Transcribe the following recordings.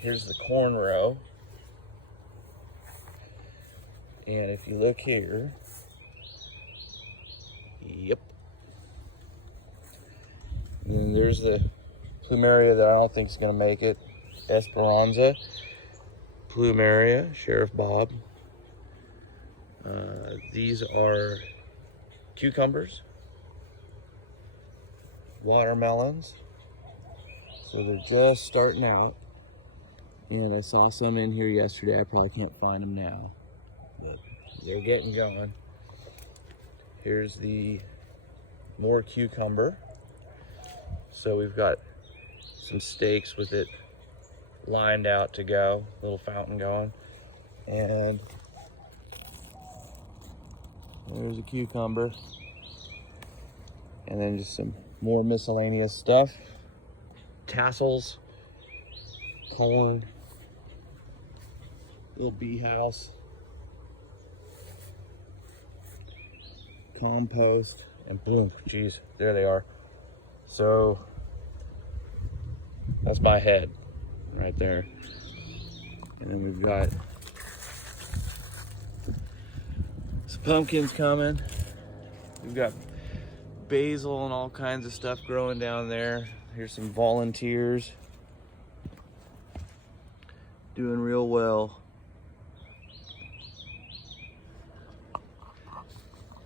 Here's the corn row. And if you look here, yep. And then there's the plumeria that I don't think is going to make it. Esperanza, plumeria, Sheriff Bob. These are cucumbers, watermelons. So they're just starting out. And I saw some in here yesterday. I probably can't find them now, but they're getting going. Here's the more cucumber. So we've got some stakes with it lined out to go, little fountain going. And there's a cucumber. And then just some more miscellaneous stuff. Tassels, corn, little bee house, compost, and boom, geez, there they are. So that's my head right there. And then we've got some pumpkins coming. We've got basil and all kinds of stuff growing down there. Here's some volunteers doing real well.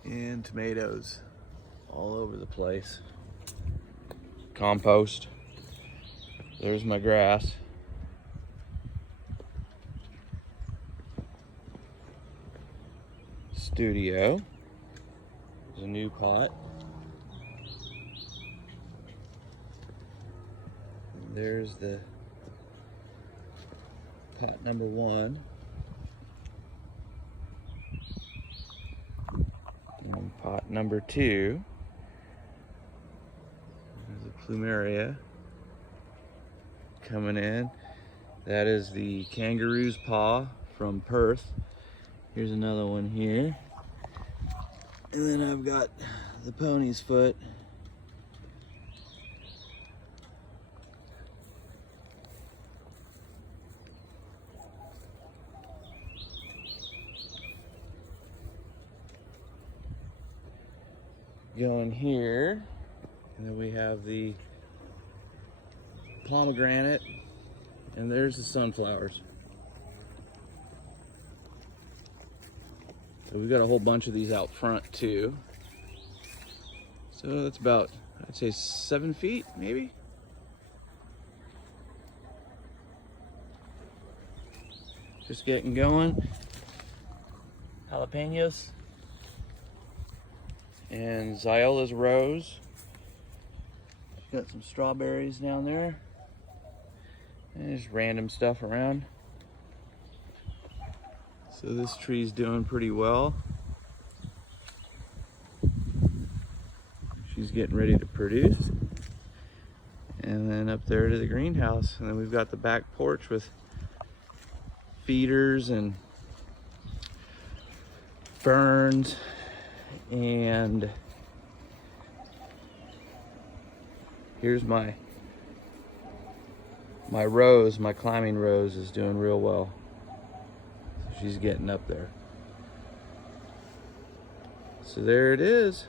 And tomatoes all over the place. Compost. There's my grass. Studio. There's a new pot. And there's the pot number 1. And pot number 2. There's a plumeria coming in. That is the kangaroo's paw from Perth. Here's another one here. And then I've got the pony's foot. Going here. And then we have the pomegranate. And there's the sunflowers. So we've got a whole bunch of these out front too. So that's about, I'd say 7 feet maybe. Just getting going. Jalapenos. And Ziola's rose. Got some strawberries down there. And just random stuff around. So this tree's doing pretty well. She's getting ready to produce. And then up there to the greenhouse. And then we've got the back porch with feeders and ferns. And here's my rose, my climbing rose is doing real well. She's getting up there. So there it is.